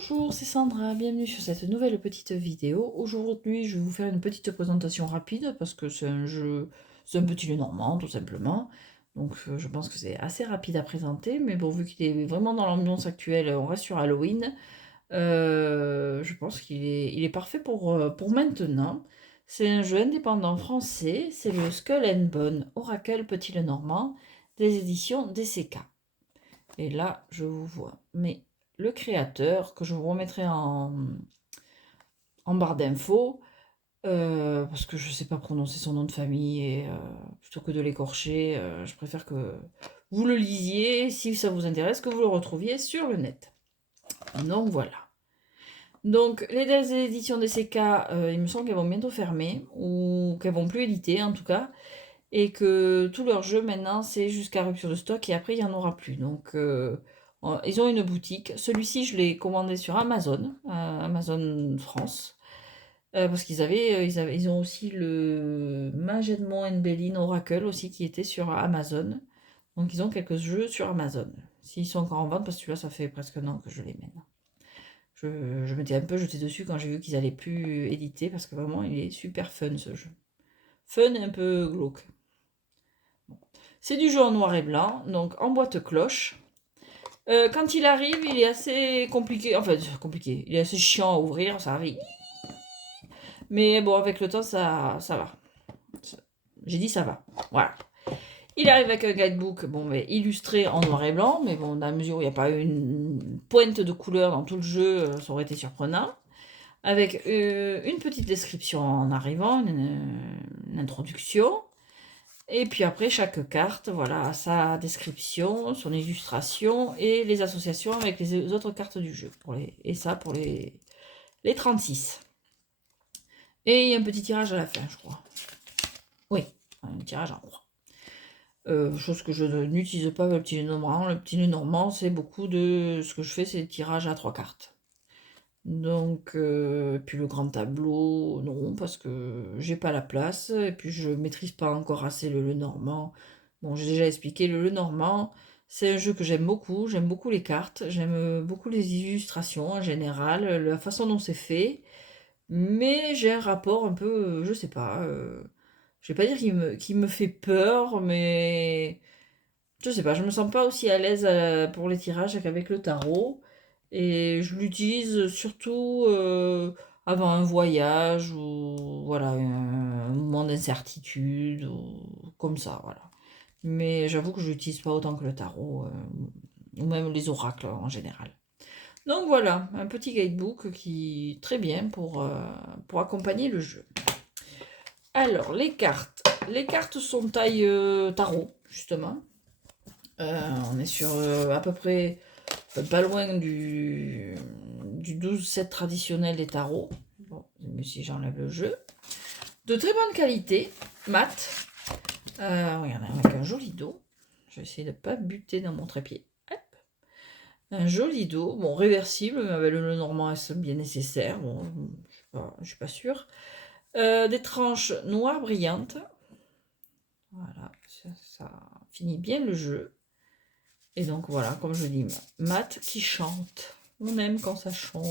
Bonjour, c'est Sandra, bienvenue sur cette nouvelle petite vidéo. Aujourd'hui, je vais vous faire une petite présentation rapide parce que c'est un jeu, c'est un petit Lenormand tout simplement. Donc je pense que c'est assez rapide à présenter, mais bon, vu qu'il est vraiment dans l'ambiance actuelle, on reste sur Halloween. Je pense qu'il est parfait pour maintenant. C'est un jeu indépendant français, c'est le Skull and Bone Oracle Petit Lenormand des éditions DCK. Et là, je vous vois. Mais le créateur, que je vous remettrai en barre d'infos, parce que je ne sais pas prononcer son nom de famille, et plutôt que de l'écorcher, je préfère que vous le lisiez, si ça vous intéresse, que vous le retrouviez sur le net. Donc voilà. Donc les éditions des CK, il me semble qu'elles vont bientôt fermer, ou qu'elles vont plus éditer en tout cas, et que tous leurs jeux maintenant c'est jusqu'à rupture de stock et après il n'y en aura plus. Donc ils ont une boutique. Celui-ci je l'ai commandé sur Amazon, Amazon France, parce ils ont aussi le Majedmon and Belline Oracle aussi qui était sur Amazon. Donc ils ont quelques jeux sur Amazon. S'ils sont encore en vente, parce que celui-là ça fait presque un an que je les mène. Je m'étais un peu jeté dessus quand j'ai vu qu'ils allaient plus éditer parce que vraiment il est super fun ce jeu. Fun et un peu glauque. C'est du jeu en noir et blanc, donc en boîte cloche. Quand il arrive, il est assez compliqué. Enfin, compliqué. Il est assez chiant à ouvrir, ça arrive. Mais bon, avec le temps, ça va. J'ai dit ça va. Voilà. Il arrive avec un guidebook bon, mais illustré en noir et blanc, mais bon, dans la mesure où il n'y a pas une pointe de couleur dans tout le jeu, ça aurait été surprenant. Avec une petite description en arrivant, une introduction. Et puis après, chaque carte, voilà, a sa description, son illustration et les associations avec les autres cartes du jeu. Et ça pour les 36. Et il y a un petit tirage à la fin, je crois. Oui, un tirage en croix. Chose que je n'utilise pas avec le petit Lenormand. Le petit Lenormand, c'est beaucoup de... Ce que je fais, c'est des tirages à 3 cartes. Donc, puis le grand tableau, non, parce que j'ai pas la place, et puis je maîtrise pas encore assez le Lenormand. Bon, j'ai déjà expliqué, le Lenormand, c'est un jeu que j'aime beaucoup les cartes, j'aime beaucoup les illustrations en général, la façon dont c'est fait, mais j'ai un rapport un peu, je sais pas, je vais pas dire qu'il me fait peur, mais je sais pas, je me sens pas aussi à l'aise pour les tirages qu'avec le tarot. Et je l'utilise surtout avant un voyage ou voilà, un moment d'incertitude ou comme ça, voilà. Mais j'avoue que je l'utilise pas autant que le tarot ou même les oracles en général. Donc voilà, un petit guidebook qui est très bien pour accompagner le jeu. Alors, les cartes. Les cartes sont taille tarot, justement. On est sur à peu près pas loin du 12-7 traditionnel des tarots. Bon, mais si j'enlève le jeu. De très bonne qualité, mat. Regardez, avec un joli dos. Je vais essayer de ne pas buter dans mon trépied. Hop. Un joli dos, bon, réversible, mais avec le Lenormand est bien nécessaire. Bon, je suis pas sûre. Des tranches noires brillantes. Voilà, ça finit bien le jeu. Et donc voilà, comme je dis, mat qui chante. On aime quand ça chante.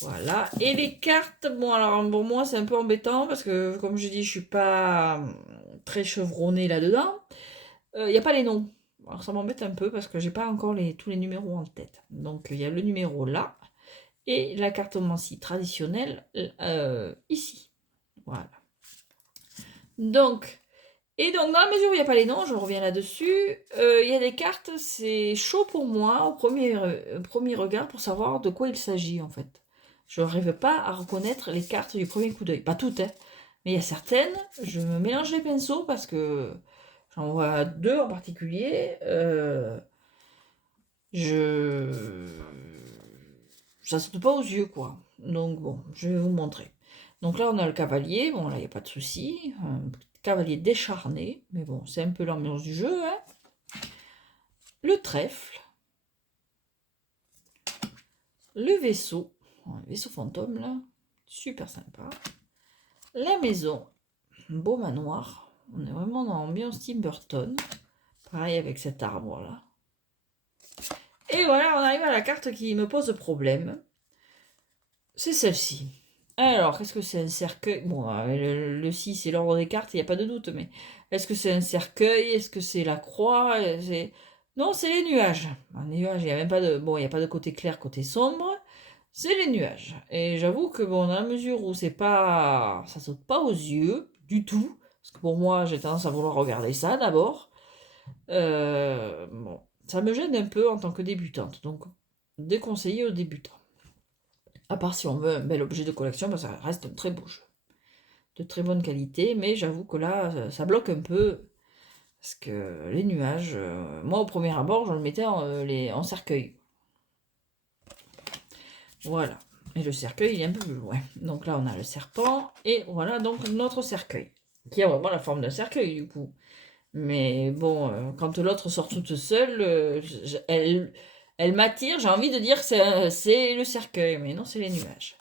Voilà. Et les cartes, bon alors pour moi c'est un peu embêtant parce que comme je dis, je suis pas très chevronnée là-dedans. Il n'y a pas les noms. Alors ça m'embête un peu parce que j'ai pas encore tous les numéros en tête. Donc il y a le numéro là et la cartomancie traditionnelle ici. Voilà. Donc dans la mesure où il n'y a pas les noms, je reviens là-dessus, il y a des cartes, c'est chaud pour moi au premier regard pour savoir de quoi il s'agit en fait. Je n'arrive pas à reconnaître les cartes du premier coup d'œil. Pas toutes, hein, mais il y a certaines, je me mélange les pinceaux parce que j'en vois deux en particulier. Je... Ça saute pas aux yeux, quoi. Donc bon, je vais vous montrer. Donc là, on a le cavalier. Bon, là, il n'y a pas de souci. Cavalier décharné, mais bon, c'est un peu l'ambiance du jeu. Hein. Le trèfle, le vaisseau fantôme là, super sympa. La maison, beau manoir, on est vraiment dans l'ambiance Tim Burton, pareil avec cet arbre là. Et voilà, on arrive à la carte qui me pose problème. C'est celle-ci. Alors, qu'est-ce que c'est un cercueil? Bon, le 6, c'est l'ordre des cartes, il n'y a pas de doute, mais est-ce que c'est un cercueil? Est-ce que c'est la croix? Non, c'est les nuages. Les nuages, il n'y a même pas de... Bon, il n'y a pas de côté clair, côté sombre. C'est les nuages. Et j'avoue que, bon, dans la mesure où c'est pas... ça saute pas aux yeux, du tout, parce que pour moi, j'ai tendance à vouloir regarder ça, d'abord. Bon, ça me gêne un peu en tant que débutante, donc déconseillé aux débutants. À part si on veut un bel objet de collection, ben ça reste un très beau jeu. De très bonne qualité, mais j'avoue que là, ça bloque un peu. Parce que les nuages, moi au premier abord, je le mettais en cercueil. Voilà. Et le cercueil, il est un peu plus loin. Donc là, on a le serpent. Et voilà donc notre cercueil. Qui a vraiment la forme d'un cercueil, du coup. Mais bon, quand l'autre sort toute seule, elle m'attire. J'ai envie de dire que c'est le cercueil. Mais non, c'est les nuages.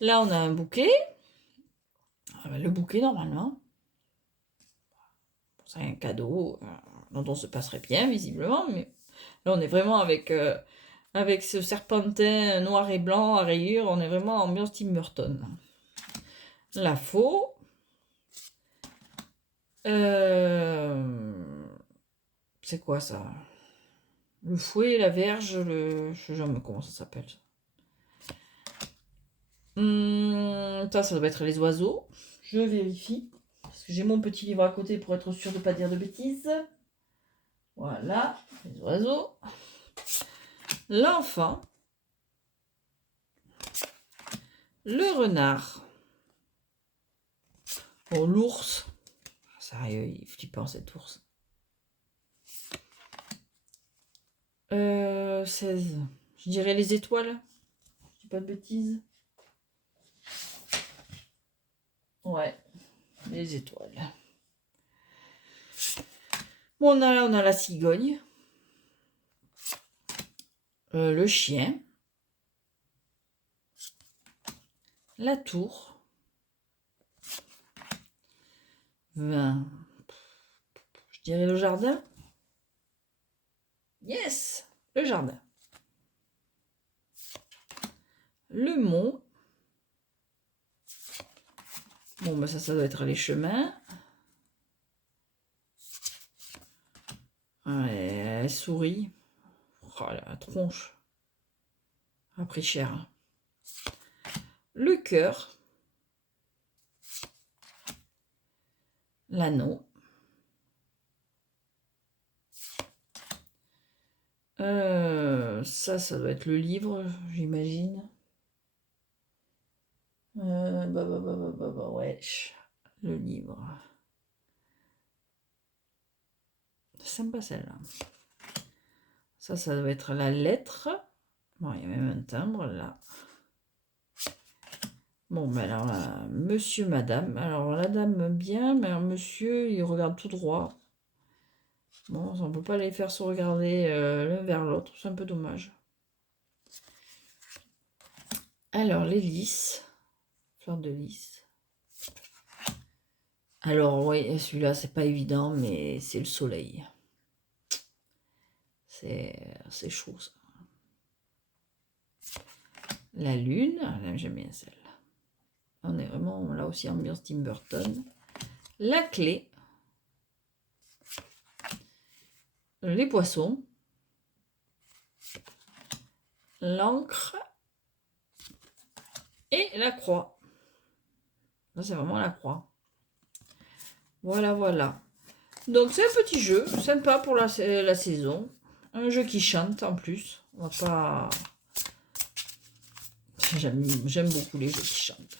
Là, on a un bouquet. Le bouquet, normalement, c'est un cadeau dont on se passerait bien, visiblement, mais là, on est vraiment avec ce serpentin noir et blanc à rayures, on est vraiment en ambiance Tim Burton. La faux. C'est quoi ça? Le fouet, la verge, je sais jamais comment ça s'appelle. Ça doit être les oiseaux. Je vérifie. Parce que j'ai mon petit livre à côté pour être sûr de ne pas dire de bêtises. Voilà, les oiseaux. L'enfant. Le renard. Bon, l'ours. Sérieux, il est flippant cet ours. 16. Je dirais les étoiles. Je dis pas de bêtises. Ouais, les étoiles. Bon, on a la cigogne. Le chien. La tour. 20. Je dirais le jardin. Yes, le jardin. Le mont. Bon, bah ça doit être les chemins. Ouais, la souris. Oh, la tronche. A pris cher. Le cœur. L'anneau. Ça doit être le livre, j'imagine. Ouais, le livre. C'est sympa celle-là. Ça doit être la lettre. Bon, il y a même un timbre là. Bon, mais alors là, monsieur, madame. Alors la dame bien, mais monsieur, il regarde tout droit. Bon, on ne peut pas les faire se regarder l'un vers l'autre, c'est un peu dommage. Alors, les lys. Fleur de lys. Alors, oui, celui-là, c'est pas évident, mais c'est le soleil. C'est chaud, ça. La lune, j'aime bien celle-là. On est vraiment, là aussi, ambiance Tim Burton. La clé. Les poissons. L'encre. Et la croix. Là, c'est vraiment la croix. Voilà, voilà. Donc, c'est un petit jeu, sympa pour la saison. Un jeu qui chante, en plus. On va pas... J'aime beaucoup les jeux qui chantent.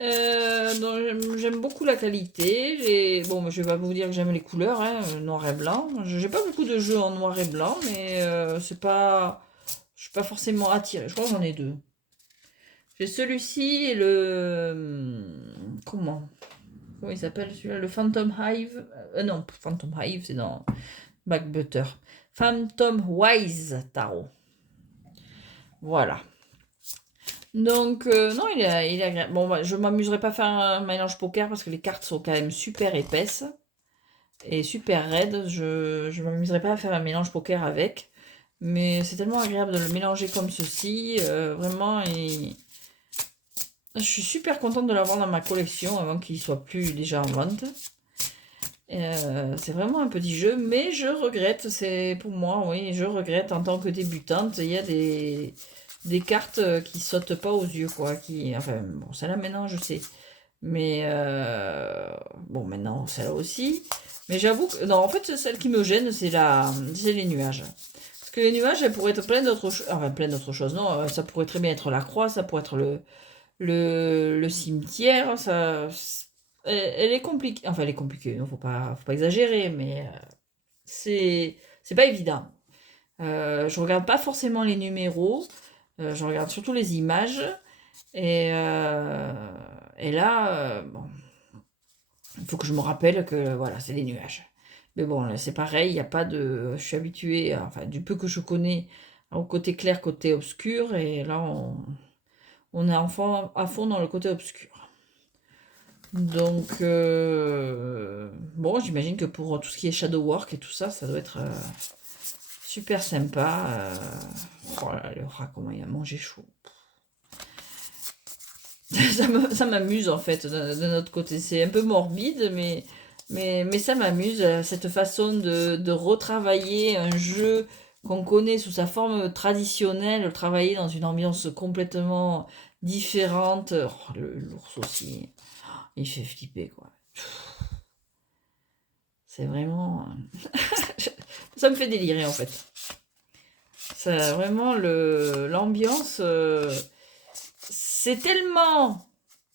J'aime beaucoup la qualité. Bon, je vais pas vous dire que j'aime les couleurs, hein, noir et blanc. J'ai pas beaucoup de jeux en noir et blanc, mais c'est pas... Je suis pas forcément attirée. Je crois que j'en ai deux. J'ai celui-ci et le... Comment il s'appelle celui-là? Le Phantom Hive. Non, Phantom Hive, c'est dans Backbutter. Phantom Wise Tarot. Voilà. Donc, non, il est agréable. Bon, bah, je m'amuserai pas à faire un mélange poker parce que les cartes sont quand même super épaisses et super raides. Je m'amuserai pas à faire un mélange poker avec. Mais c'est tellement agréable de le mélanger comme ceci. Vraiment, et je suis super contente de l'avoir dans ma collection avant qu'il soit plus déjà en vente. C'est vraiment un petit jeu, mais je regrette, c'est pour moi, oui, je regrette en tant que débutante, il y a des cartes qui sautent pas aux yeux, quoi, enfin, bon, celle-là maintenant, je sais, mais bon, maintenant, celle-là aussi, mais j'avoue que, non, en fait, celle qui me gêne, c'est les nuages. Parce que les nuages, elles pourraient être plein d'autres choses, enfin, plein d'autres choses, non, ça pourrait très bien être la croix, ça pourrait être le cimetière, elle est compliquée. Enfin, elle est compliquée, faut pas exagérer, mais c'est pas évident. Je regarde pas forcément les numéros, je regarde surtout les images. Et là, bon, il faut que je me rappelle que voilà, c'est des nuages. Mais bon, là, c'est pareil, il y a pas de. Je suis habituée, enfin, du peu que je connais, au côté clair, côté obscur, et là, on est à fond dans le côté obscur. Donc, bon, j'imagine que pour tout ce qui est shadow work et tout ça, ça doit être super sympa. Oh là, le rat, comment il a mangé chaud. Ça m'amuse en fait de notre côté. C'est un peu morbide, mais ça m'amuse, cette façon de retravailler un jeu qu'on connaît sous sa forme traditionnelle, le travailler dans une ambiance complètement différente. Oh, l'ours aussi, il fait flipper quoi. C'est vraiment. Ça me fait délirer en fait. Ça, vraiment, l'ambiance, c'est tellement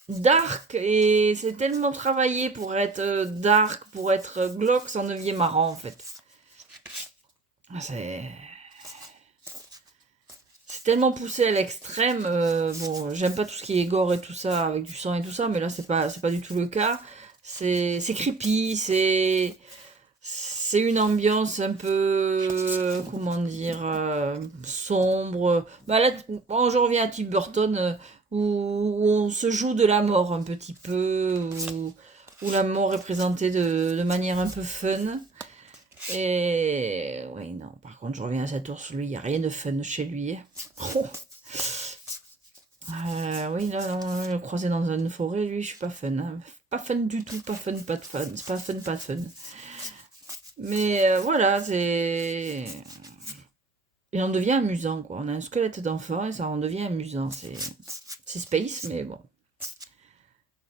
dark et c'est tellement travaillé pour être dark, pour être glauque, ça en devient marrant en fait. C'est tellement poussé à l'extrême. Bon, j'aime pas tout ce qui est gore et tout ça, avec du sang et tout ça, mais là, c'est pas du tout le cas. C'est creepy, c'est une ambiance un peu, comment dire, sombre. Bah là, bon, je reviens à Tim Burton, où on se joue de la mort un petit peu, où la mort est présentée de manière un peu fun. Et oui, non, par contre, je reviens à cet ours, lui, il n'y a rien de fun chez lui. Oui, là, on le croisé dans une forêt, lui, je suis pas fun, hein. Pas fun du tout, pas fun, pas de fun. C'est pas fun, pas de fun. Mais voilà, c'est. Et on devient amusant, quoi. On a un squelette d'enfant et ça en devient amusant. C'est space, mais bon.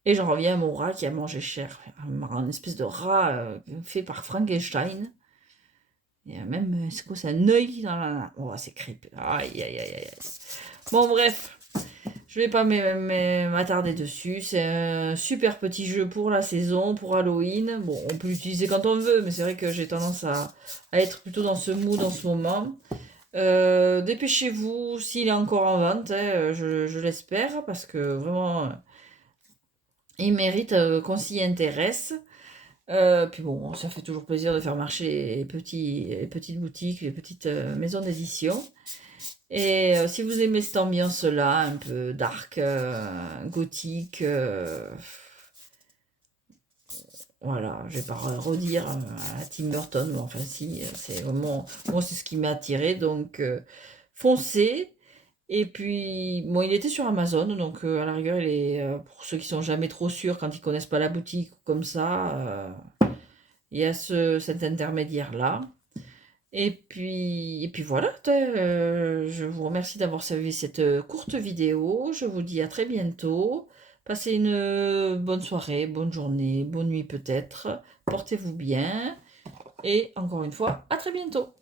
Et j'en reviens à mon rat qui a mangé cher. Un espèce de rat fait par Frankenstein. Il y a même, c'est quoi, c'est un œil dans la. Oh, c'est creepy. Aïe, aïe, aïe, aïe. Bon, bref. Je vais pas m'attarder dessus. C'est un super petit jeu pour la saison, pour Halloween. Bon, on peut l'utiliser quand on veut, mais c'est vrai que j'ai tendance à être plutôt dans ce mood en ce moment. Dépêchez-vous s'il est encore en vente, hein, je l'espère, parce que vraiment, il mérite qu'on s'y intéresse. Puis bon, ça fait toujours plaisir de faire marcher les petites boutiques, les petites maisons d'édition. Et si vous aimez cette ambiance-là, un peu dark, gothique, voilà, je vais pas redire à Tim Burton, mais enfin si, c'est vraiment, moi c'est ce qui m'a attiré, donc foncez. Et puis, bon, il était sur Amazon, donc à la rigueur, il est, pour ceux qui sont jamais trop sûrs quand ils connaissent pas la boutique ou comme ça, il y a cet intermédiaire-là. Et puis voilà, je vous remercie d'avoir suivi cette courte vidéo. Je vous dis à très bientôt. Passez une bonne soirée, bonne journée, bonne nuit peut-être. Portez-vous bien. Et encore une fois, à très bientôt.